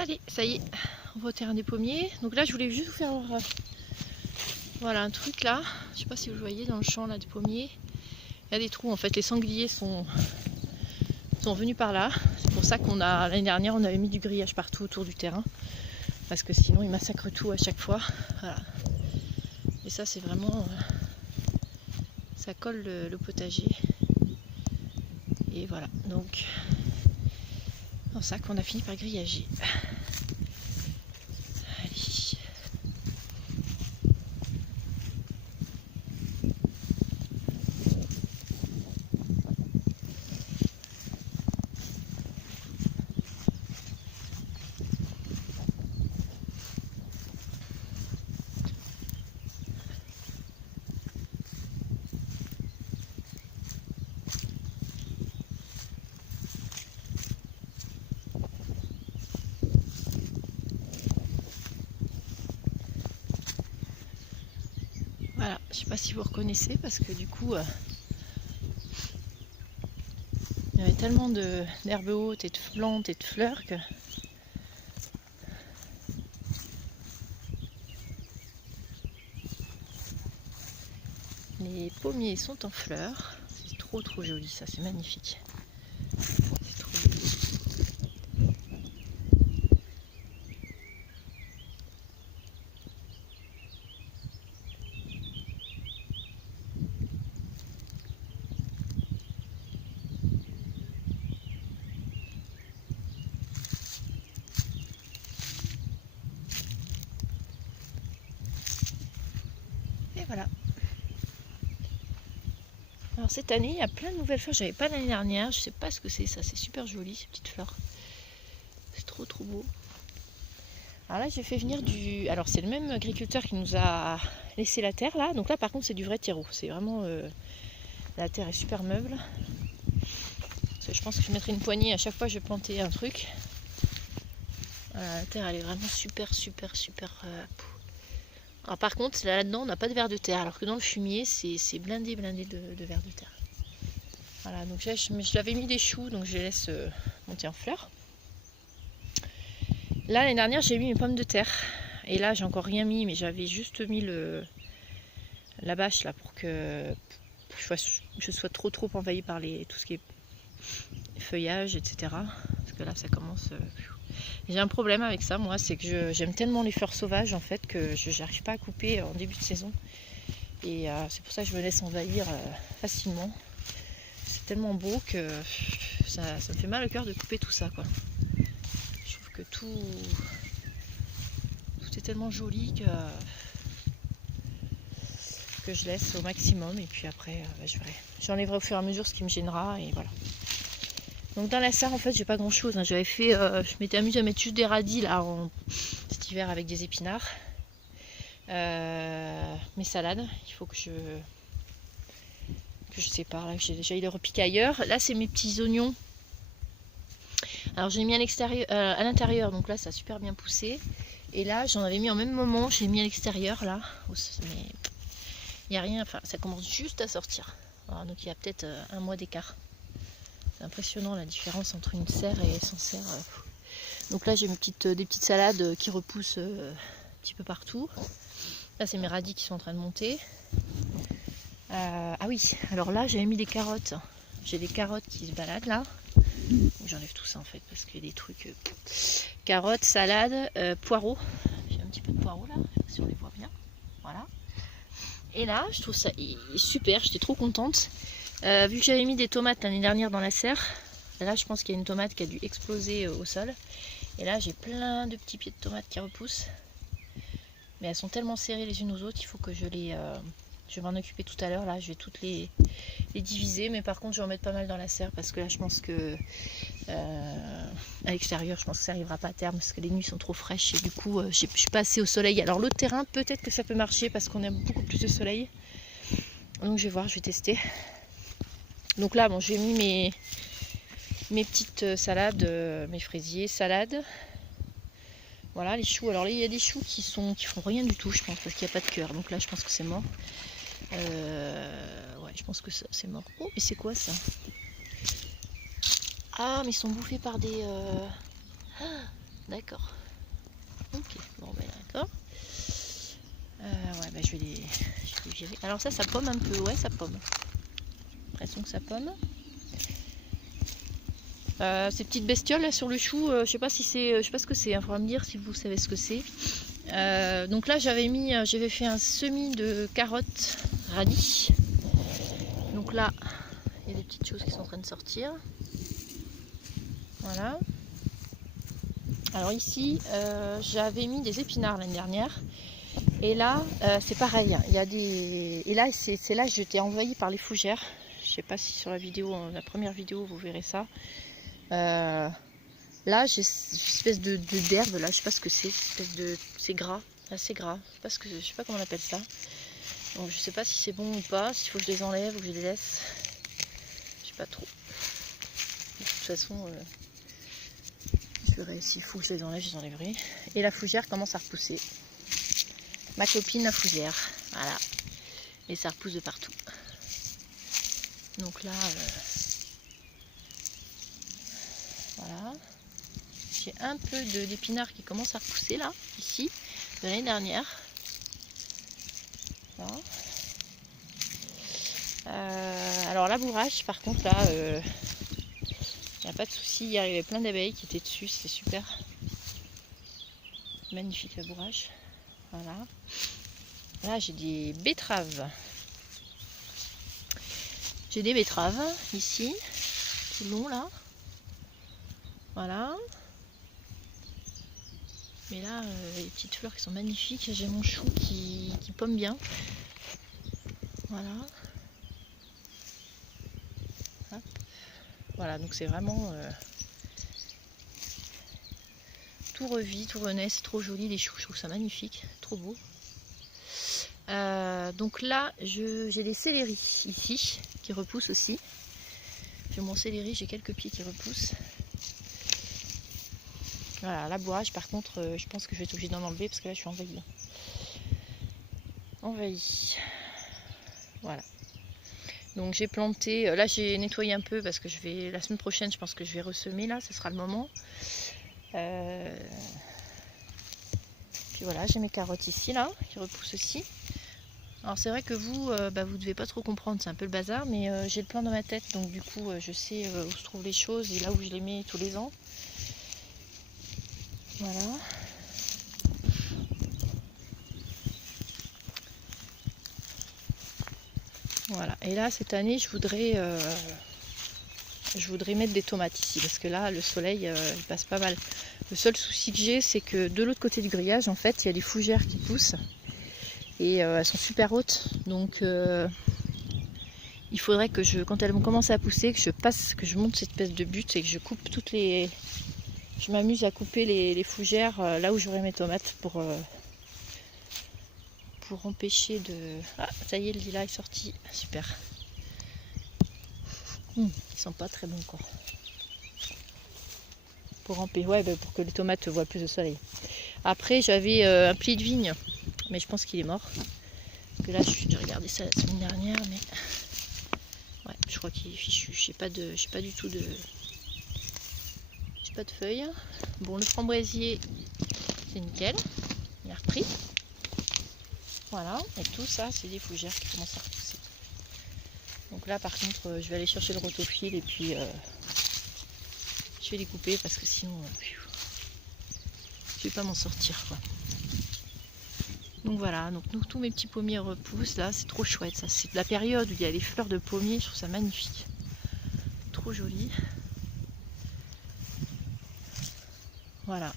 Allez, ça y est, on va au terrain des pommiers. Donc là, je voulais juste vous faire voilà un truc là. Je sais pas si vous voyez dans le champ là des pommiers. Il y a des trous en fait. Les sangliers sont venus par là. C'est pour ça qu'on a l'année dernière, on avait mis du grillage partout autour du terrain parce que sinon ils massacrent tout à chaque fois. Voilà. Et ça, c'est vraiment ça colle le potager. Et voilà. Donc dans ça qu'on a fini par grillager. Allez. Voilà, je sais pas si vous reconnaissez parce que du coup il y avait tellement d'herbes hautes et de plantes et de fleurs que les pommiers sont en fleurs. C'est trop joli ça, c'est magnifique. C'est trop beau. Et voilà. Alors cette année, il y a plein de nouvelles fleurs. J'avais pas l'année dernière. Je sais pas ce que c'est ça. C'est super joli ces petites fleurs. C'est trop beau. Alors là, j'ai fait venir du. Alors c'est le même agriculteur qui nous a laissé la terre là. Donc là, par contre, c'est du vrai terreau. C'est vraiment la terre est super meuble. Parce que je pense que je mettrai une poignée à chaque fois que je vais planter un truc. Voilà, la terre, elle est vraiment super. Alors par contre, là-dedans, on n'a pas de vers de terre, alors que dans le fumier, c'est blindé de vers de terre. Voilà, donc je l'avais mis des choux, donc je les laisse monter en fleurs. Là, l'année dernière, j'ai mis mes pommes de terre. Et là, j'ai encore rien mis, mais j'avais juste mis la bâche là pour que je sois trop envahie par tout ce qui est feuillage, etc. Parce que là, ça commence... J'ai un problème avec ça, moi, c'est que j'aime tellement les fleurs sauvages en fait que je n'arrive pas à couper en début de saison. Et c'est pour ça que je me laisse envahir facilement. C'est tellement beau que ça me fait mal au cœur de couper tout ça, quoi. Je trouve que tout est tellement joli que je laisse au maximum. Et puis après, j'enlèverai au fur et à mesure ce qui me gênera. Et voilà. Donc dans la serre, en fait, j'ai pas grand chose. Hein. J'avais fait, je m'étais amusée à mettre juste des radis là cet hiver avec des épinards. Mes salades, il faut que je sépare. Là, j'ai déjà eu les repiquer ailleurs. Là, c'est mes petits oignons. Alors j'ai mis à l'extérieur, à l'intérieur, donc là, ça a super bien poussé. Et là, j'en avais mis en même moment. J'ai mis à l'extérieur là, mais il n'y a rien. Enfin, ça commence juste à sortir. Voilà, donc il y a peut-être un mois d'écart. C'est impressionnant la différence entre une serre et sans serre. Donc là j'ai des petites salades qui repoussent un petit peu partout. Là c'est mes radis qui sont en train de monter. Ah oui, alors là j'avais mis des carottes. J'ai des carottes qui se baladent là. J'enlève tout ça en fait parce qu'il y a des trucs. Carottes, salades, poireaux. J'ai un petit peu de poireaux là, si on les voit bien. Voilà. Et là je trouve ça super, j'étais trop contente. Vu que j'avais mis des tomates l'année dernière dans la serre, là je pense qu'il y a une tomate qui a dû exploser au sol. Et là j'ai plein de petits pieds de tomates qui repoussent. Mais elles sont tellement serrées les unes aux autres, il faut que je vais m'en occuper tout à l'heure. Là je vais toutes les diviser. Mais par contre je vais en mettre pas mal dans la serre parce que là je pense que à l'extérieur je pense que ça n'arrivera pas à terme parce que les nuits sont trop fraîches. Et du coup je suis pas assez au soleil. Alors l'autre terrain peut-être que ça peut marcher parce qu'on a beaucoup plus de soleil. Donc je vais voir, je vais tester. Donc là, bon, j'ai mis mes petites salades, mes fraisiers, salades. Voilà, les choux. Alors là, il y a des choux qui font rien du tout, je pense, parce qu'il n'y a pas de cœur. Donc là, je pense que c'est mort. Ouais, je pense que c'est mort. Oh, mais c'est quoi ça? Ah, mais ils sont bouffés par des... Ah, d'accord. d'accord. Ok, bon ben d'accord. Ouais, bah, je vais les virer. Alors ça pomme un peu, ouais, ça pomme. J'ai l'impression que ça pomme. Ces petites bestioles là sur le chou, je sais pas si c'est, je sais pas ce que c'est. Il faudra me dire si vous savez ce que c'est. Donc là j'avais fait un semis de carottes radis. Donc là, il y a des petites choses qui sont en train de sortir. Voilà. Alors ici, j'avais mis des épinards l'année dernière. Et là, c'est pareil. Il y a des... Et là, c'est là que j'étais envahie par les fougères. Je sais pas si sur la vidéo, la première vidéo, vous verrez ça. Là, j'ai une espèce d'herbe. Là, je sais pas ce que c'est. C'est gras. Assez gras. Je sais pas comment on appelle ça. Donc, je sais pas si c'est bon ou pas. S'il faut que je les enlève ou que je les laisse. Je sais pas trop. De toute façon, je verrai s'il faut que je les enlève, je les enlèverai. Et la fougère commence à repousser. Ma copine la fougère, voilà, et ça repousse de partout. Donc là, voilà, j'ai un peu d'épinards qui commencent à repousser là, ici, de l'année dernière. Voilà. Alors labourage, par contre là, il n'y a pas de souci, il y avait plein d'abeilles qui étaient dessus, c'est super. Magnifique labourage, voilà. Là j'ai des betteraves. J'ai des betteraves ici, tout le long là. Voilà. Mais là, les petites fleurs qui sont magnifiques. J'ai mon chou qui pomme bien. Voilà. Hop. Voilà, donc c'est vraiment tout revit, tout renaît. C'est trop joli les choux, je trouve ça magnifique, trop beau. Donc là, j'ai des céleris ici qui repoussent aussi. J'ai mon céleri, j'ai quelques pieds qui repoussent. Voilà, labourage par contre, je pense que je vais être obligée d'en enlever parce que là je suis envahie. Envahie. Voilà. Donc j'ai planté, là j'ai nettoyé un peu parce que la semaine prochaine je pense que je vais ressemer là, ce sera le moment. Puis voilà, j'ai mes carottes ici là, qui repoussent aussi. Alors c'est vrai que vous, vous devez pas trop comprendre, c'est un peu le bazar, mais j'ai le plan dans ma tête, donc du coup je sais où se trouvent les choses et là où je les mets tous les ans. Voilà. Voilà, et là cette année je voudrais mettre des tomates ici parce que là le soleil il passe pas mal. Le seul souci que j'ai, c'est que de l'autre côté du grillage en fait il y a des fougères qui poussent et elles sont super hautes, donc il faudrait que quand elles vont commencer à pousser, que je monte cette espèce de butte et que je coupe je m'amuse à couper les fougères là où j'aurai mes tomates pour empêcher de... Ah, ça y est, le lilas est sorti. Super. Ils sont pas très bons encore. Pour que les tomates voient plus de soleil. Après, j'avais un pli de vigne, mais je pense qu'il est mort. Parce que là, j'ai regardé ça la semaine dernière, mais... Ouais, je crois qu'il est fichu. J'ai pas du tout de... J'ai pas de feuilles. Bon, le framboisier, c'est nickel. Il a repris. Voilà, et tout ça, c'est des fougères qui commencent à repousser. Donc là, par contre, je vais aller chercher le rotofil et puis je vais les couper parce que sinon, je vais pas m'en sortir, quoi. Donc voilà, donc tous mes petits pommiers repoussent là, c'est trop chouette. Ça, c'est la période où il y a les fleurs de pommier, je trouve ça magnifique, trop joli. Voilà.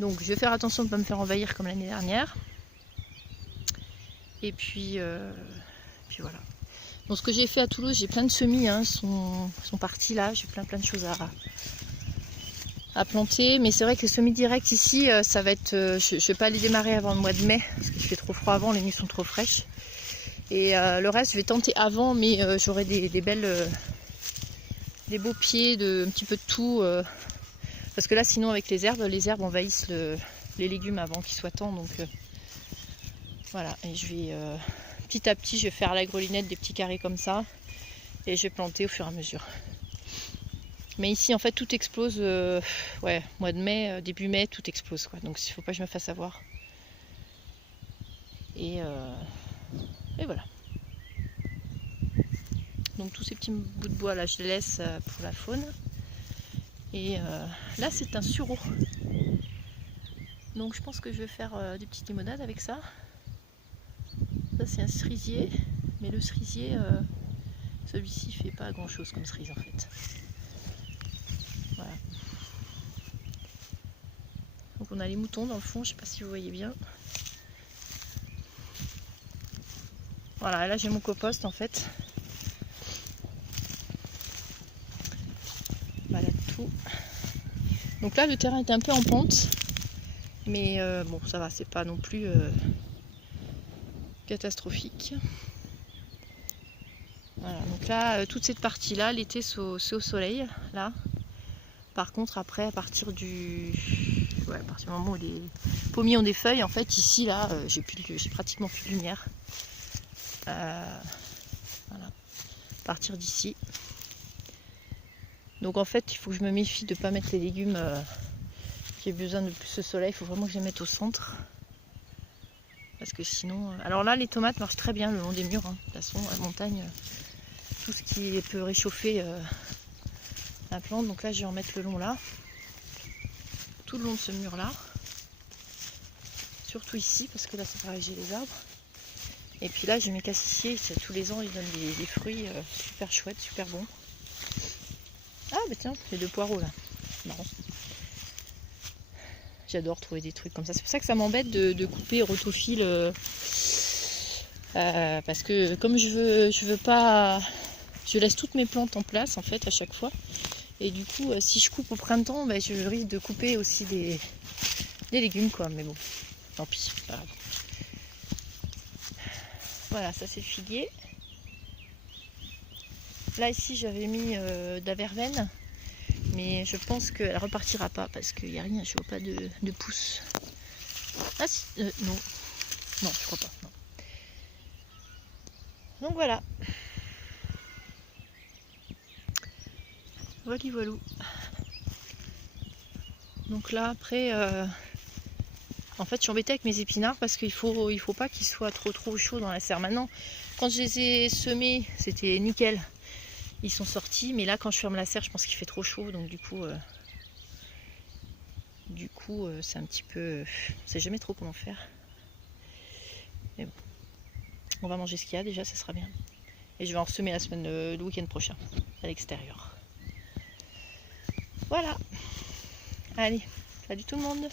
Donc je vais faire attention de ne pas me faire envahir comme l'année dernière. Et puis voilà. Donc ce que j'ai fait à Toulouse, j'ai plein de semis, sont partis là, j'ai plein de choses à planter. Mais c'est vrai que les semis directs ici, ça va être, je ne vais pas les démarrer avant le mois de mai, parce qu'il fait trop froid avant, les nuits sont trop fraîches. Et le reste, je vais tenter avant, mais j'aurai des beaux pieds, un petit peu de tout. Parce que là, sinon, avec les herbes envahissent les légumes avant qu'ils soient temps. Donc voilà, et je vais petit à petit, je vais faire à la grelinette des petits carrés comme ça. Et je vais planter au fur et à mesure. Mais ici en fait tout explose, ouais, mois de mai, début mai, tout explose quoi. Donc il faut pas que je me fasse avoir. Et voilà. Donc tous ces petits bouts de bois là je les laisse pour la faune. Et là c'est un sureau. Donc je pense que je vais faire des petites limonades avec ça. Ça c'est un cerisier. Mais le cerisier, celui-ci fait pas grand chose comme cerise en fait. Voilà. Donc on a les moutons dans le fond, je sais pas si vous voyez bien. Voilà, là j'ai mon compost en fait. Voilà tout. Donc là le terrain est un peu en pente. Mais bon ça va, c'est pas non plus catastrophique. Voilà, donc là toute cette partie là, l'été c'est au soleil là. Par contre après à partir du moment où les pommiers ont des feuilles, en fait ici là j'ai pratiquement plus de lumière. Voilà. À partir d'ici. Donc en fait il faut que je me méfie de ne pas mettre les légumes qui aient besoin de plus de soleil. Il faut vraiment que je les mette au centre. Parce que sinon... Alors là les tomates marchent très bien le long des murs. Hein. De toute façon à la montagne, tout ce qui peut réchauffer la plante. Donc là je vais en mettre le long là. Tout le long de ce mur là. Surtout ici parce que là c'est pareil, j'ai les arbres. Et puis là j'ai mes cassissiers, tous les ans ils donnent des fruits super chouettes, super bons. Ah bah tiens, j'ai 2 poireaux là, marrant. J'adore trouver des trucs comme ça, c'est pour ça que ça m'embête de couper rotofil parce que comme je veux pas, je laisse toutes mes plantes en place en fait à chaque fois. Et du coup si je coupe au printemps, bah, je risque de couper aussi des légumes quoi, mais bon, tant pis, pas grave. Voilà, ça c'est le figuier. Là ici j'avais mis de la verveine, mais je pense qu'elle repartira pas parce qu'il n'y a rien, je vois pas de pousses. Ah si, non, non je crois pas. Non. Donc voilà. Voilà. Donc là après, en fait je suis embêtée avec mes épinards parce qu'il faut pas qu'ils soient trop chaud dans la serre. Maintenant, quand je les ai semés, c'était nickel. Ils sont sortis, mais là quand je ferme la serre, je pense qu'il fait trop chaud, donc du coup c'est un petit peu... Je sais jamais trop comment faire. Mais bon, on va manger ce qu'il y a déjà, ça sera bien. Et je vais en ressemer le week-end prochain, à l'extérieur. Voilà. Allez, salut tout le monde.